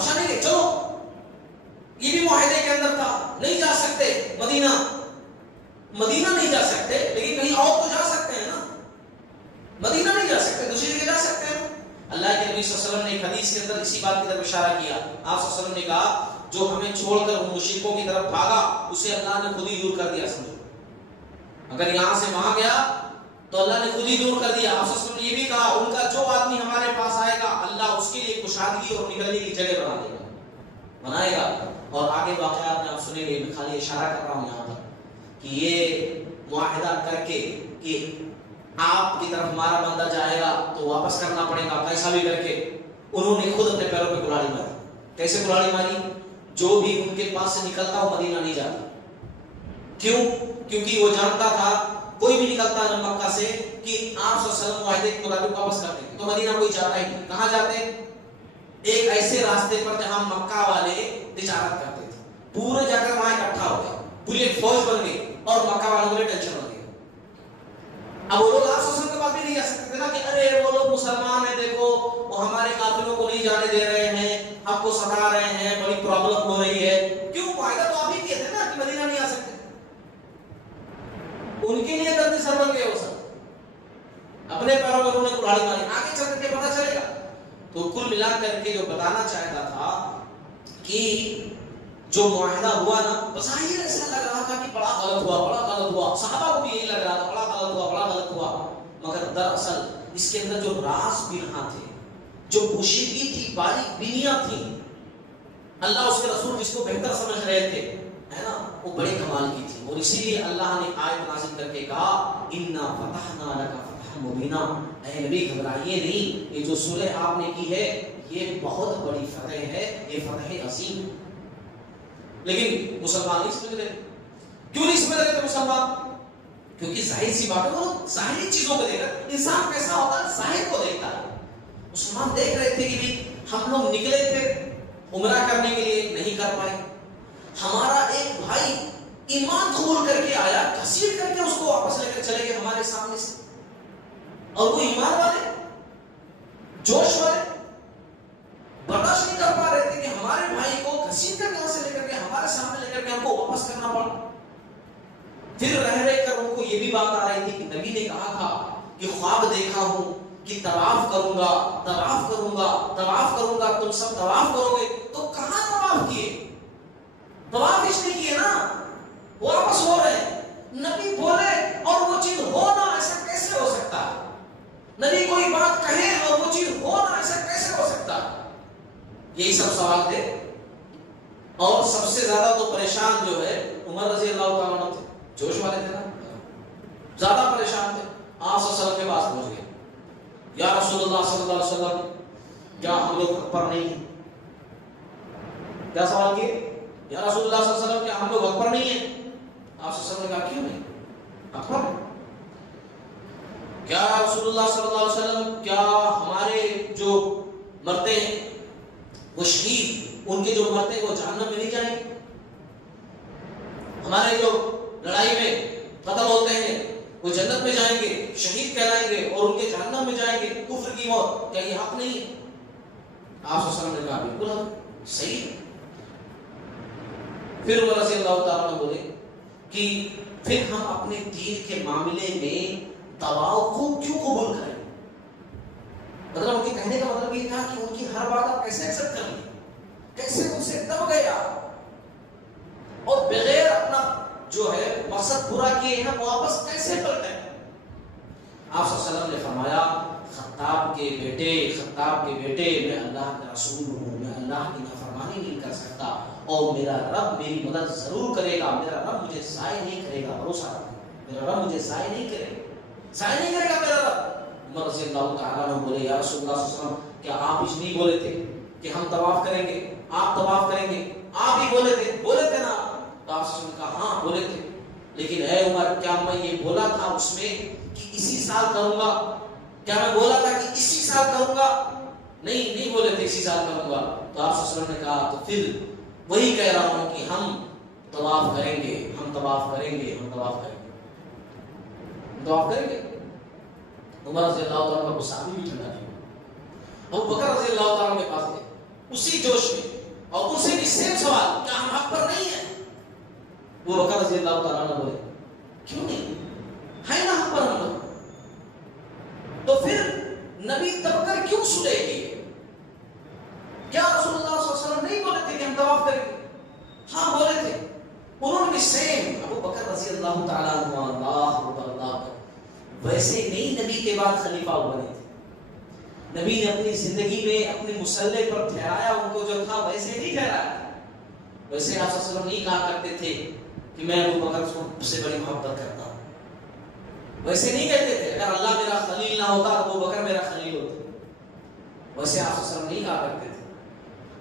حبشہ نہیں گئے، چلو یہ بھی معاہدے کے اندر تھا، نہیں جا سکتے مدینہ نہیں جا سکتے، لیکن کہیں اور تو جا سکتے ہیں نا، مدینہ نہیں جا سکتے، دوسری جگہ جا سکتے ہیں۔ اللہ کے نبی صلی اللہ علیہ وسلم نے ایک حدیث کے اندر اسی بات کی طرف اشارہ کیا۔ آپ صلی اللہ علیہ وسلم نے کہا جو ہمیں چھوڑ کر ان مشرکوں کی طرف بھاگا اسے اللہ نے خود ہی دور کر دیا، سمجھو اگر یہاں سے وہاں گیا تو اللہ نے خود ہی دور کر دیا۔ آپ صلی اللہ علیہ وسلم نے یہ بھی کہا ان کا جو آدمی ہمارے پاس آئے گا اللہ اس کے لیے کشادگی اور نکلنے کی جگہ بنائے گا۔ اور آگے واقعات میں آپ سنیں گے، میں خالی اشارہ کر رہا ہوں یہاں پر کہ یہ معاہدہ کر کے کہ آپ کی طرف ہمارا بندہ جائے گا تو واپس کرنا پڑے گا کیسا بھی کر کے، انہوں نے خود اپنے پیروں پہ کلاڑی ماری۔ کیسے کلاڑی ماری؟ جو بھی ان کے پاس سے نکلتا وہ مدینہ نہیں جاتا۔ کیوں؟ کیونکہ وہ جانتا تھا کوئی بھی نکلتا ہے مکہ سے کہ آپ صلی اللہ علیہ وسلم معاہدے کے مطابق واپس کر دیں گے، تو مدینہ کوئی جاتا ہی نہیں۔ کہاں جاتے؟ ایک ایسے راستے پر جہاں مکہ والے تجارت کرتے تھے، پورے جا کر وہاں اکٹھا ہو گئے، پوری ایک فوج بن گئی اور مکہ والوں کے لیے ٹینشن ہو گئی۔ اب وہ لوگ آپ صلی اللہ علیہ وسلم کے پاس بھی نہیں جا سکتے تھے نا کہ ارے وہ لوگ مسلمان ہیں، دیکھو وہ ہمارے قافلوں کو نہیں جانے دے رہے ہیں، ہم کو ستا رہے ہیں، بڑی پرابلم ہو رہی ہے۔ کیوں؟ معاہدہ تو آپ ہی کیے تھے نا کہ مدینہ نہیں آ سکتے۔ ان کے لیے گردی سر بن گئے وہ سب، اپنے پیروں پر انہوں نے کلاڑی ماری۔ آگے چل کر کے پتہ چلے گا۔ تو کل ملا کر کے جو بتانا چاہتا تھا کہ جو معاہدہ ہوا نا، بظاہر ایسا لگ رہا تھا کہ بڑا غلط ہوا، صحابہ کو بھی یہی لگ رہا تھا بڑا غلط ہوا، مگر دراصل اس کے اندر جو راز بنہا تھے، جو پوشیدگی تھی، باریک بینیاں تھیں، اللہ اس کے رسول جس کو بہتر سمجھ رہے تھے، ہے نا، وہ بڑے کمال کی تھی۔ اور اسی لیے اللہ نے آیت نازل کر کے کہا اِنَّا فَتَحْنَا لَكَ فَتْحًا مُبِينًا، اے نبی گھبرائیے نہیں، یہ جو سورہ آپ نے کی ہے یہ بہت بڑی فتح ہے، یہ فتح عظیم۔ لیکن مسلمان نہیں سمجھ رہے۔ کیوں نہیں سمجھ رہے تھے مسلمان؟ کیونکہ ظاہر سی بات ہے، وہ ظاہری چیزوں کو دیکھ رہے، انسان کیسا ہوتا ہے ظاہر کو دیکھتا ہے۔ مسلمان دیکھ رہے تھے کہ ہم لوگ نکلے تھے عمرہ کرنے کے لیے، نہیں کر پائے، ہمارا ایک بھائی ایمان قبول کر کے آیا، گھسیٹ کر کے اس کو واپس لے کر چلے گئے ہمارے سامنے سے، اور وہ ایمان والے، جوش والے برداشت نہیں کر پا رہے تھے کہ ہمارے بھائی کو گھسیٹ کر یہاں سے لے کر کے ہمارے سامنے لے کر کے ہم کو واپس کرنا پڑا۔ پھر رہ کر ان کو یہ بھی بات آ رہی تھی کہ نبی نے کہا تھا کہ خواب دیکھا ہوں کہ طواف کروں گا، تم سب طواف کرو گے۔ تو کہاں طواف کیے؟ طواف اس نے کیے نا، واپس ہو رہے ہیں۔ نبی بولے اور وہ چیز ہونا، ایسا کیسے ہو سکتا ہے؟ نبی کوئی بات کہے اور وہ چیز ہونا، ایسا کیسے ہو سکتا ہے؟ یہی سب سوال تھے۔ اور سب سے زیادہ تو پریشان جو ہے عمر رضی اللہ تعالیٰ عنہ تھے، جوش والے تھے نا، زیادہ پریشان تھے۔ آپ صلی اللہ علیہ وسلم کے پاس پہنچ گئے، یا رسول اللہ صلی اللہ علیہ وسلم کیا ہم لوگ حق پر نہیں ہیں؟ کیا سوال کیے؟ یا رسول اللہ صلی اللہ علیہ وسلم کیا ہم لوگ حق پر نہیں ہیں؟ آپ صلی اللہ علیہ وسلم نے کہا کیوں نہیں، حق پر۔ کیا رسول اللہ صلی اللہ علیہ وسلم کیا ہمارے جو مرتے ہیں وہ شہید، ان کے جو مرتے ہیں وہ جہنم میں نہیں جائیں گے؟ ہمارے جو لڑائی میں قتل ہوتے ہیں وہ جنت میں جائیں گے، شہید کہلائیں گے، اور ان کے جہنم میں جائیں گے، کفر کی موت، کیا یہ حق نہیں ہے؟ آپ صلی اللہ علیہ وسلم نے کہا بالکل حق، صحیح ہے۔ پھر عمر رضی اللہ تعالیٰ عنہ بولے کہ پھر ہم اپنے دین کے معاملے میں دباؤ کو کیوں قبول کریں؟ مطلب ان کے کہنے کا مطلب یہ تھا کہ ان کی ہر بات آپ کیسے ایکسپٹ کر لیں، کیسے ان سے دب گئے آپ، اور بغیر اپنا جو ہے مقصد پورا کیے ہیں واپس کیسے پلٹے؟ آپ صلی اللہ علیہ وسلم نے فرمایا خطاب کے بیٹے میں اللہ کا رسول ہوں، میں اللہ کی نافرمانی نہیں کر سکتا، اور میرا رب میری مدد ضرور کرے گا، میرا رب مجھے ضائع نہیں کرے گا، بھروسہ رکھو، میرا رب مجھے ضائع نہیں کرے گا میرا رب۔ عمر رضی اللہ تعالیٰ عنہ بولے یا رسول اللہ صلی اللہ علیہ وسلم کیا آپ اس نہیں بولے تھے کہ ہم طواف کریں گے، آپ طواف کریں گے، آپ ہی بولے تھے نا؟ تو آپ سے کہا ہاں بولے تھے، لیکن اے عمر کیا میں یہ بولا تھا اس میں کہ اسی سال کروں گا؟ کیا میں بولا تھا کہ اسی سال کروں گا؟ نہیں بولے تھے اسی سال کروں گا۔ تو آپ صلی اللہ علیہ وسلم نے کہا تو پھر وہی کہہ رہا ہوں کہ ہم طواف کریں گے، ہم طواف کریں گے۔ عمر رضی اللہ تعالیٰ کا غصہ بھی ٹھنڈا نہیں ہوا۔ ابو بکر رضی اللہ تعالیٰ کے پاس گئے، اسی جوش میں اور ان سے بھی سیم سوال، کیا ہم حق پر نہیں ہیں؟ وہ بکر رضی اللہ تعالیٰ عنہ بولے کیوں نہیں ہے نا حق پر ہم لوگ؟ تو پھر نبی تب کر کیوں سلے گی؟ کیا رسول اللہ صلی اللہ علیہ وسلم نہیں بولے تھے کہ ہم طواف کریں گے؟ ہاں بولے تھے، انہوں نے بھی سیم ابو بکر رضی اللہ تعالیٰ عنہ اللہ ویسے نہیں نبی کے بعد خلیفہ بنے تھے۔ نبی نے اپنی زندگی میں اپنے مسلح پر ٹھہرایا ان کو جو تھا ویسے نہیں ٹھہرایا۔ ویسے آپ صلی اللہ علیہ وسلم نہیں کہا کرتے تھے کہ میں ابو بکر سے بڑی محبت کرتا ہوں، ویسے نہیں کہتے تھے اگر اللہ میرا خلیل نہ ہوتا تو ابو بکر میرا خلیل ہوتا، ویسے آپ صلی اللہ علیہ وسلم نہیں کہا کرتے تھے۔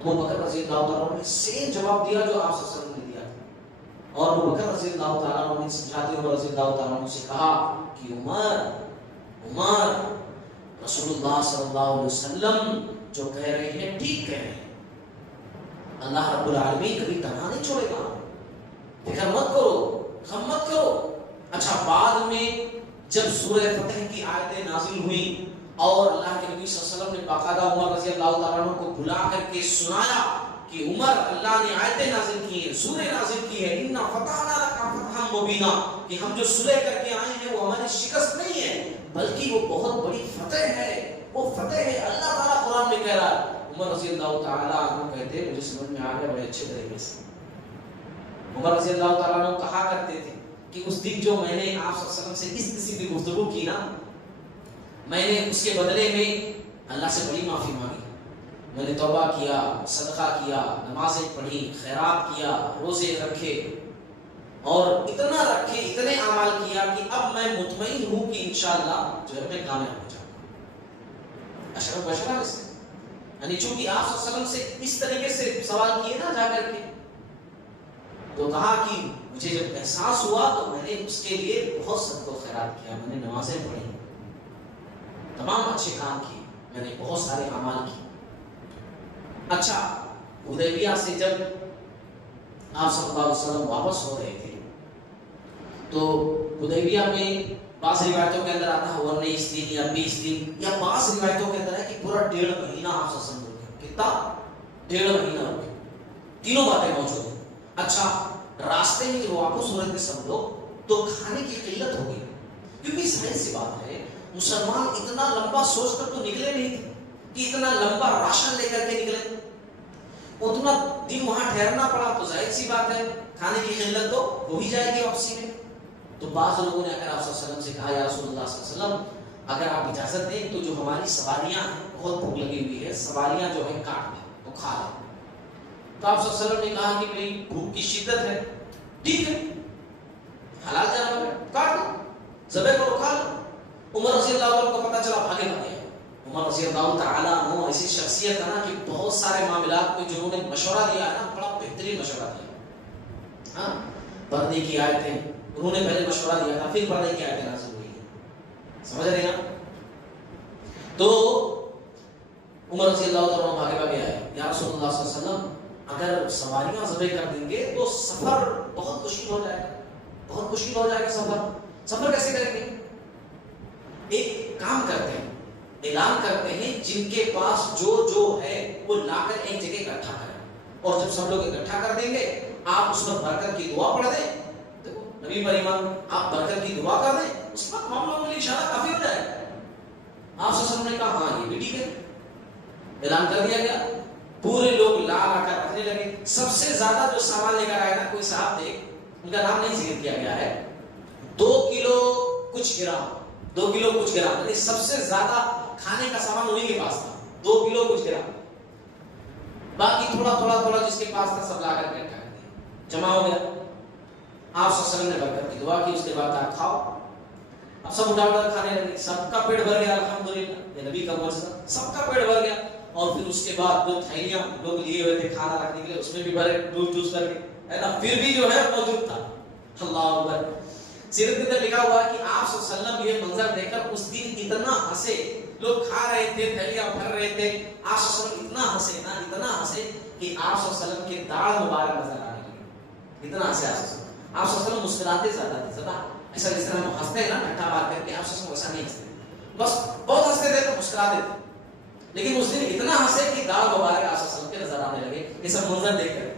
ابو بکر رضی اللہ تعالیٰ عنہ نے سیم جواب دیا جو آپ صلی اللہ علیہ وسلم نے دیا تھا، اور ابو بکر رضی اللہ تعالیٰ عنہ نے سمجھاتے ہوئے رضی اللہ تعالیٰ عنہ سے کہا کہ عمر رسول اللہ صلی اللہ علیہ وسلم جو کہہ رہے ہیں ٹھیک کہہ رہے ہیں، اللہ رب العالمین کبھی تنہا نہیں چھوڑے گا، فکر مت کرو، غم مت کرو۔ اچھا بعد میں جب سورہ فتح کی آیتیں نازل ہوئیں اور اللہ کے نبی صلی اللہ علیہ وسلم نے باقاعدہ عمر رضی اللہ تعالیٰ عنہ کو بلا کر کے سنایا کہ عمر اللہ نے آیتیں نازل کی ہیں، سورہ نازل کی ہے، اِنَّا فَتَحْنَا لَكَ فَتْحًا مُبِينًا، کہ ہم جو صلح کر کے آئے ہیں وہ ہماری شکست نہیں ہے بلکہ وہ بہت بڑی فتح ہے، وہ فتح ہے، اللہ تعالیٰ قرآن میں کہہ رہا ہے۔ عمر رضی اللہ تعالیٰ عنہ کہتے ہیں مجھے سمجھ میں آ گیا بڑے اچھے طریقے سے۔ عمر رضی اللہ تعالیٰ عنہ کہا کرتے تھے کہ اس دن جو میں نے آپ صلی اللہ علیہ وسلم سے اس قسم کی گفتگو کی نا، میں نے اس کے بدلے میں اللہ سے بڑی معافی مانگی، میں نے توبہ کیا، صدقہ کیا، نمازیں پڑھی، خیرات کیا، روزے رکھے اور اتنا رکھے، اتنے اعمال کیا کہ اب میں مطمئن ہوں کہ انشاءاللہ جو ہے میں کامیاب ہو جاؤں گا۔ اشرف بشرا سے یعنی چونکہ آپ صلی اللہ علیہ وسلم سے اس طریقے سے سوال کیے نا جا کر کے، تو کہا کہ مجھے جب احساس ہوا تو میں نے اس کے لیے بہت صدقہ و خیرات کیا، میں نے نمازیں پڑھی، تمام اچھے کام کیے، میں نے بہت سارے اعمال کیے۔ اچھا حدیبیہ سے جب آپ صلی اللہ علیہ وسلم واپس ہو رہے تھے تو حدیبیہ میں بعض روایتوں کے اندر آتا ہے 19 دن یا 20 دن، یا بعض روایتوں کے اندر ہے کہ پورا 1.5 مہینہ آپ صلی اللہ علیہ وسلم رکے۔ کتنا؟ 1.5 مہینہ رکے۔ تینوں باتیں موجود ہیں۔ اچھا راستے میں جب واپس ہو رہے تھے سب لوگ تو کھانے کی قلت ہو گئی، کیونکہ ظاہر سی بات ہے مسلمان اتنا لمبا سوچ کر تو نکلے نہیں تھے کہ اتنا لمبا راشن لے کر کے نکلے، اتنا دن وہاں ٹھہرنا پڑا تو ظاہر سی بات ہے کھانے کی قلت تو ہو ہی جائے گی واپسی میں۔ تو بعض لوگوں نے اگر آپ صلی اللہ علیہ وسلم سے کہا یا رسول اللہ صلی اللہ علیہ وسلم اگر آپ اجازت دیں تو جو ہماری سواریاں ہیں بہت بھوک لگی ہوئی ہے، سواریاں جو ہے کاٹ دیں تو کھا لیں۔ تو آپ صلی اللہ علیہ وسلم نے کہا کہ میری بھوک کی شدت ہے، ٹھیک ہے حلال جانور ہے کاٹ دو، ذبح کرو کھا لو۔ عمر رضی اللہ عنہ کو پتہ چلا بھاگے بھاگے۔ عمر رضی اللہ تعالیٰ عنہ ایسی شخصیت ہے نا کہ بہت سارے معاملات میں جنہوں نے مشورہ دیا ہے نا بڑا بہترین مشورہ دیا۔ ہاں پردے کی آیتیں انہوں نے پہلے مشورہ دیا تھا، پھر پردے کی آیتیں نازل ہوئی ہیں، سمجھ رہے ہیں؟ تو عمر رضی اللہ تعالیٰ عنہ بھاگے بھاگے آئے، یا رسول اللہ صلی اللہ علیہ وسلم اگر سواریاں ذبح کر دیں گے تو سفر بہت مشکل ہو جائے گا، بہت مشکل ہو جائے گا سفر کیسے کریں گے؟ ایک کام کرتے ہیں، اعلان کرتے ہیں جن کے پاس جو ہے وہ لا کر ایک جگہ اکٹھا کریں، اور جب سب لوگ اکٹھا کر دیں گے آپ اس پر برکت کی دعا پڑھ دیں، دیکھو نبی پر ایمان، آپ برکت کی دعا کر دیں، اس وقت معاملوں کے لیے اشارہ کافی ہو جائے گا۔ آپ صلی اللہ علیہ وسلم نے کہا ہاں یہ بھی ٹھیک ہے، اعلان کر دیا گیا، پورے لوگ لا کر رکھنے لگے۔ سب سے زیادہ جو سامان لے کر آئے نا، کوئی صاحب تھے ان کا نام نہیں ذکر کیا گیا ہے، 2 کلو کچھ گرام، 2 کلو کچھ گرام، یعنی سب سے زیادہ کھانے کا سامان انہیں کے پاس تھا، 2 کلو کچھ گرام، باقی تھوڑا تھوڑا تھوڑا جس کے پاس تھا سب لا کر کے رکھا دیا، جمع ہو گیا۔ آپ صلی اللہ علیہ وسلم نے برکت کی دعا کی، اس کے بعد آپ کھاؤ، اب سب اٹھا اٹھا کھانے لگے، سب کا پیٹ بھر گیا، الحمدللہ یہ نبی کا معجزہ، سب کا پیٹ بھر گیا۔ اور پھر اس کے بعد جو تھیلیاں لوگ لیے ہوئے تھے کھانا رکھنے کے لیے اس میں بھی بھرے ڈوس ڈوس کر کے، ہے نا، پھر بھی جو ہے موجود تھا۔ اللہ اکبر۔ سیرت کے اندر لکھا ہوا ہے کہ آپ صلی اللہ علیہ وسلم یہ منظر دیکھ کر اس دن اتنا ہنسے، لوگ کھا رہے تھے، تھیلیاں بھر رہے تھے، آپ صلی اللہ علیہ وسلم اتنا ہنسے نا، اتنا ہنسے کہ آپ صلی اللہ علیہ وسلم کے داڑھ مبارک نظر آنے لگے، اتنا ہنسے آپ صلی اللہ علیہ وسلم۔ آپ صلی اللہ علیہ وسلم مسکراتے زیادہ تھے، زیادہ ایسا جس طرح ہم ہنستے ہیں نا ٹھٹا مار کر کے، آپ صلی اللہ علیہ وسلم ویسا نہیں ہنستے، بس بہت ہنستے تھے تو مسکراتے تھے، لیکن اس دن اتنا ہنسے کہ داڑھ مبارک آپ صلی اللہ علیہ وسلم کے نظر آنے لگے۔ یہ سب منظر دیکھ کر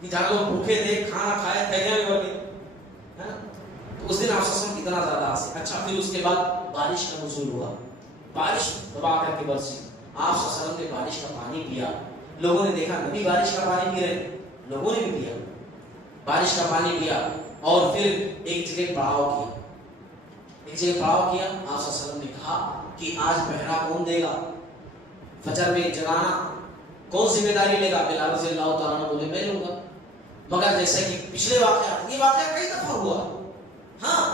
کہ جہاں لوگ بھوکے تھے کھانا کھائے تھیلیاں بھی بھر گئی ہے نا. تو اس دن آپ صلی اللہ علیہ وسلم اتنا زیادہ ہنسے. اچھا پھر اس کے بعد بارش کا نزول ہوا, بارش دبا کر کے برسی. آپ صلی اللہ علیہ وسلم نے بارش کا پانی پیا. لوگوں نے دیکھا نبی بارش کا پانی پی رہے, لوگوں نے بھی پیا بارش کا پانی پیا. اور پھر ایک جگہ پڑاؤ کیا, ایک جگہ پڑاؤ کیا. آپ صلی اللہ علیہ وسلم نے کہا کہ آج پہرا کون دے گا, فجر میں جگانا کون ذمہ داری لے گا؟ بلال رضی اللہ تعالیٰ عنہ بولے میں لوں گا. مگر جیسے کہ پچھلے واقعات, یہ واقعہ کئی دفعہ ہوا. ہاں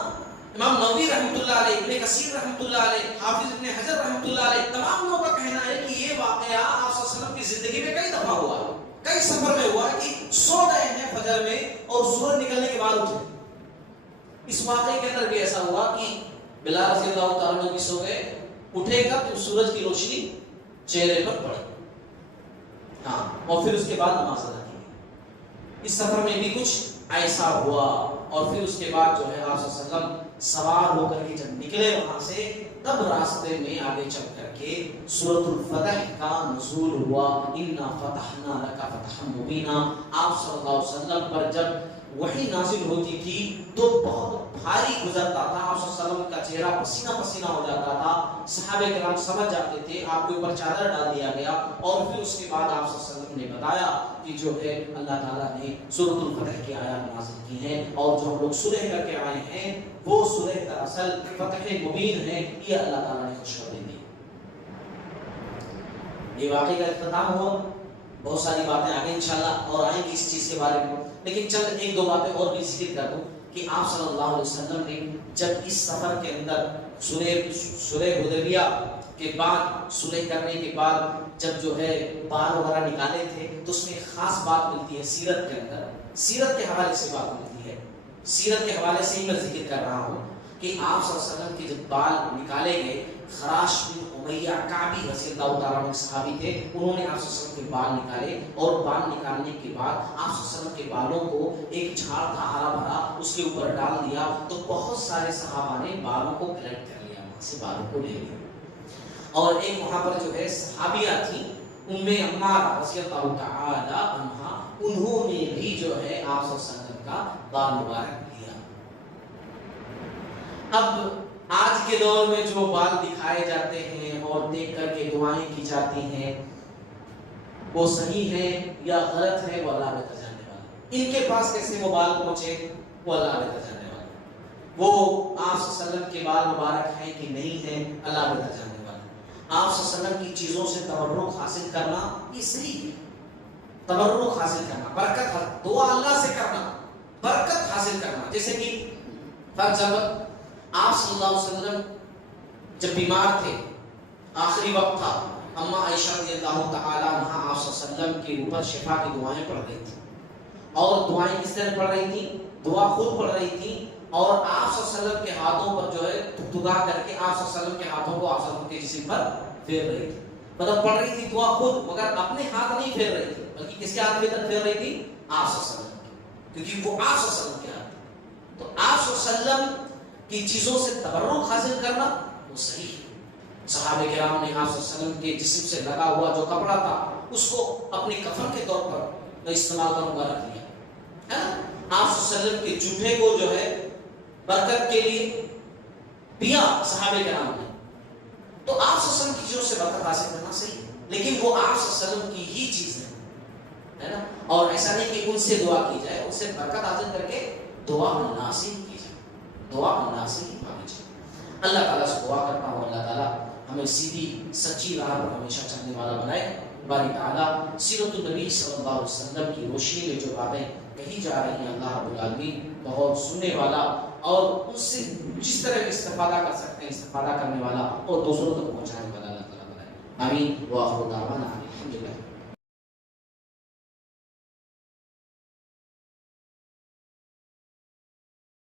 امام نووی رحمۃ اللہ علیہ, ابن کثیر رحمۃ اللہ علیہ, حافظ ابن حجر رحمۃ اللہ علیہ, تمام لوگوں کا کہنا ہے کہ یہ واقعہ آپ صلی اللہ علیہ وسلم کی زندگی میں کئی دفعہ ہوا, کئی سفر میں ہوا کہ سو گئے ہیں فجر میں اور سورج نکلنے کے بعد اٹھے. اس واقعے کے اندر بھی ایسا ہوا کہ بلال رضی اللہ تعالیٰ عنہ بھی سو گئے, اٹھے گا تو سورج کی روشنی چہرے پر پڑی. ہاں اور پھر اس کے بعد نماز ادا کی. اس سفر میں بھی کچھ ایسا ہوا. اور پھر اس کے بعد جو ہے آپ صلی اللہ علیہ وسلم سوار ہو کر کے جب نکلے وہاں سے, تب راستے میں آگے چل کر کے سورۃ الفتح کا نزول ہوا. انا فتحنا لک فتحا مبینا. آپ صلی اللہ علیہ وسلم پر جب وحی نازل ہوتی تھی تو بہت بھاری گزرتا تھا. آپ صلی اللہ علیہ وسلم کا چہرہ پسینہ پسینہ ہو جاتا تھا. صحابہ کرام سمجھ جاتے تھے آپ کے اوپر چادر ڈال دیا گیا. اور پھر اس کے بعد آپ صلی اللہ علیہ وسلم نے بتایا کہ جو ہے اللہ تعالیٰ نے سورۃ الفتح کی آیات نازل کی ہیں, اور جو ہم لوگ سلح کر کے آئے ہیں وہ سلح دراصل فتح مبین ہے. یہ اللہ تعالیٰ نے خوشخبری دی. یہ واقعی کا اختتام ہوا. بہت ساری باتیں آگے انشاءاللہ اور آئیں گی اس چیز کے بارے میں, لیکن چند ایک دو باتیں اور بھی ذکر کر دوں کہ آپ صلی اللہ علیہ وسلم نے جب اس سفر کے اندر صلح حدیبیہ کے بعد, صلح کرنے کے بعد جب جو ہے بال وغیرہ نکالے تھے, تو اس میں ایک خاص بات ملتی ہے سیرت کے اندر. سیرت کے حوالے سے بات ملتی ہے, سیرت کے حوالے سے ہی میں ذکر کر رہا ہوں کہ آپ صلی اللہ علیہ وسلم کے جب بال نکالے گئے, خراش بن امیہ کعبی رضی اللہ تعالیٰ عنہ صحابی تھے, انہوں نے آپ صلی اللہ علیہ وسلم کے بال نکالے. اور بال نکالنے کے بعد آپ صلی اللہ علیہ وسلم کے بالوں کو ایک جھاڑ تھا ہرا بھرا, اس کے اوپر ڈال دیا. تو بہت سارے صحابہ نے بالوں کو کلیکٹ کر لیا, وہاں سے بالوں کو لے لیا. اور ایک وہاں پر جو ہے صحابیہ تھی ام عمارہ رضی اللہ تعالی عنہا, انہوں نے بھی جو ہے آپ صلی اللہ علیہ وسلم کا بال مبارک لیا. اب آج کے دور میں جو بال دکھائے جاتے ہیں اور دیکھ کر کے دعائیں کی جاتی ہیں, وہ صحیح ہے یا غلط ہے وہ اللہ بہتر جاننے والا. ان کے پاس کیسے وہ بال پہنچے وہ اللہ بہتر جاننے والا. وہ آپ صلی اللہ علیہ وسلم کے بال مبارک ہیں کہ نہیں ہیں اللہ بہتر جاننے والا. آپ صلی اللہ علیہ وسلم کی چیزوں سے تبرک حاصل کرنا یہ صحیح ہے. تبرک حاصل کرنا, برکت, دعا اللہ سے کرنا, برکت حاصل کرنا. جیسے کہ فار ایگزامپل آپ صلی اللہ علیہ وسلم جب بیمار تھے, آخری وقت تھا, اما عائشہ رضی اللہ تعالی عنہا آپ صلی اللہ علیہ وسلم کے اوپر شفا کی دعائیں پڑھ رہی تھی. اور دعائیں کس طرح پڑھ رہی تھی؟ دعا خود پڑھ رہی تھی, اور آپ صلی اللہ علیہ وسلم کے ہاتھوں پر جو ہے دعا کر کے آپ صلی اللہ علیہ وسلم کے ہاتھوں کو آپ صلی اللہ علیہ وسلم کے جسم پر پھیر رہی تھی. مطلب پڑھ رہی تھی دعا خود, مگر اپنے ہاتھ نہیں پھیر رہی تھی, بلکہ کس کے ہاتھ پھیر رہی تھی؟ آپ صلی اللہ علیہ وسلم کے, کیونکہ وہ آپ صلی اللہ علیہ وسلم کے ہاتھ. تو آپ صلی اللہ علیہ وسلم کی چیزوں سے تبرک حاصل کرنا وہ صحیح ہے. صحابہ کرام نے آپ صلی اللہ علیہ وسلم کے جسم سے لگا ہوا جو کپڑا تھا اس کو اپنے کفن کے طور پر میں استعمال کروں گا رکھ لیا ہے نا. آپ صلی اللہ علیہ وسلم کے جوتے کو جو ہے برکت کے لیے پیا صحابہ کرام نے. تو آپ صلی اللہ علیہ وسلم کی چیزوں سے برکت حاصل کرنا صحیح ہے, لیکن وہ آپ صلی اللہ علیہ وسلم کی ہی چیز ہے نا. اور ایسا نہیں کہ ان سے دعا کی جائے, ان سے برکت حاصل کر کے دعا اللہ سے کی جائے, دعا اللہ سے ہی مانگی جائے. اللہ تعالیٰ سے دعا کرتا ہوں اللہ تعالیٰ ہمیں سیدھی سچی راہ پر ہمیشہ چلنے والا بنائے. باری تعالیٰ سیرت النبی صلی اللہ علیہ وسلم کی روشنی میں جو باتیں کہی جا رہی ہیں, اللہ رب العالمین بہت سننے والا اور ان سے جس طرح استفادہ کر سکتے ہیں استفادہ کرنے والا اور دوسروں تک پہنچانے والا اللہ تعالیٰ بنائے. آمین. وآخر دعوانا الحمدللہ.